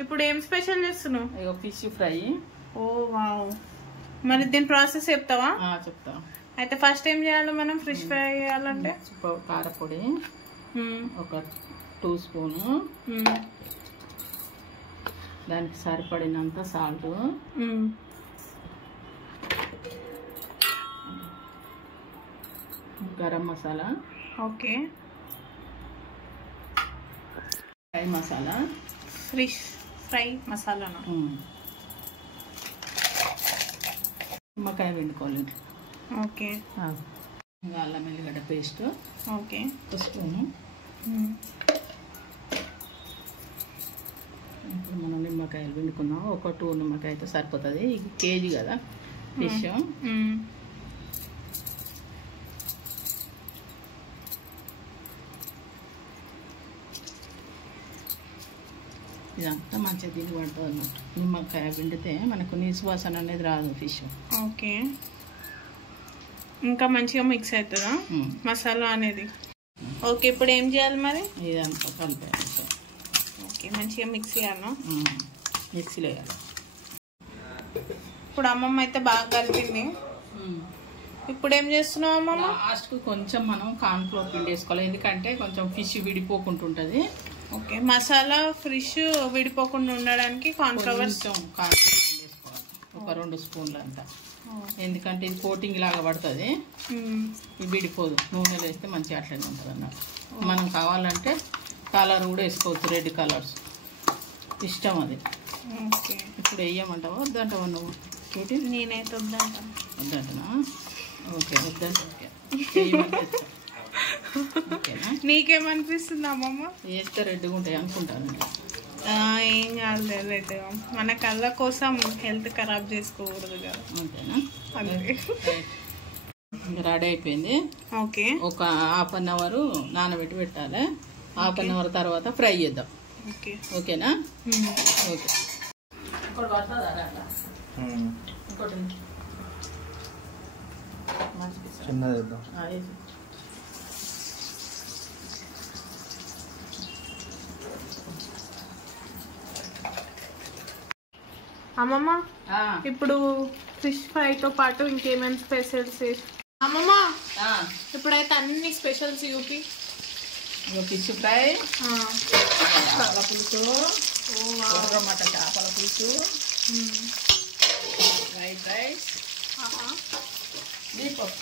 ఇప్పుడు ఏం స్పెషల్ చేస్తున్నావు? ఇగో ఫిష్ ఫ్రై. ఓ వావ్. మరి దీని ప్రాసెస్ చెప్తావా? చెప్తా. అయితే ఫస్ట్ ఏం చేయాలి మనం ఫిష్ ఫ్రై చేయాలంటే? కారపొడి ఒక 2 స్పూను, దానికి సరిపడినంత salt, garam masala, okay, fry masala, fish fry మసాలాను, నిమ్మకాయ పిండుకోవాలి. ఓకే, అల్లం ఎల్లిగడ్డ పేస్ట్, ఓకే, 1 స్పూను. ఇప్పుడు మనం నిమ్మకాయలు పిండుకున్నాం. ఒక 2 నిమ్మకాయ అయితే సరిపోతుంది. ఇది కేజీ కదా ఫిష్. ఇదంతా మంచిగా తిని పడుతుంది అన్నట్టు. నిమ్మకాయ పిండితే మనకు నీసు వాసన అనేది రాదు ఫిష్. ఓకే, ఇంకా మంచిగా మిక్స్ అవుతుందా మసాలా అనేది? ఓకే, ఇప్పుడు ఏం చేయాలి మరి? ఇదంతా కలిపేయాలి. ఓకే, మంచిగా మిక్స్ చేయాలి, మిక్సీలో వేయాలి. ఇప్పుడు అమ్మమ్మ అయితే బాగా కలిపింది. ఇప్పుడు ఏం చేస్తున్నావు అమ్మమ్మ? లాస్ట్కు కొంచెం మనం కార్న్‌ఫ్లోర్ పిండి వేసుకోవాలి, ఎందుకంటే కొంచెం ఫిష్ విడిపోకుంటుంటుంది. ఓకే, మసాలా ఫిష్ విడిపోకుండా ఉండడానికి కార్న్‌ఫ్లోర్ వేసుకోవాలి ఒక 2 స్పూన్లు అంతా. ఎందుకంటే ఇది కోటింగ్ లాగా పడుతుంది, ఇది విడిపోదు. నూనెలో వేస్తే మంచిగా అట్లనే ఉంటుంది అన్నమాట. మనం కావాలంటే కలర్ కూడా వేసుకోవచ్చు, రెడ్ కలర్స్ ఇష్టం అది. ఓకే, ఇప్పుడు వేయమంటావా వద్దంటావా నువ్వు? నేనైతే వద్దంటనా? ఓకే, వద్దంటే ఓకేనా? నీకేమనిపిస్తుంది అమ్మమ్మ? వేస్తే రెడ్గా ఉంటాయి అనుకుంటాను. ఏం కాదు, రెడ్ మన కళ్ళ కోసం హెల్త్ ఖరాబ్ చేసుకోకూడదు కదా. అంతేనా? అంతే. రెడీ అయిపోయింది. ఓకే, ఒక ½ అన్ అవర్ నానబెట్టి పెట్టాలి. ½ అన్ అవర్ తర్వాత ఫ్రై చేద్దాం. ఓకే, ఓకేనా? ఓకే. ఇంకోటి పడుతుందా అట్లా? ఇంకోటి చిన్నది. అమ్మమ్మ ఇప్పుడు ఫిష్ ఫ్రైతో పాటు ఇంకేమేమి స్పెషల్స్? అమ్మమ్మ ఇప్పుడైతే అన్ని స్పెషల్స్ చూపి. ఫిష్ ఫ్రై, చేపల పులుసు, మటన్ చేపల పులుసు, ఫ్రైడ్ రైస్, దీపం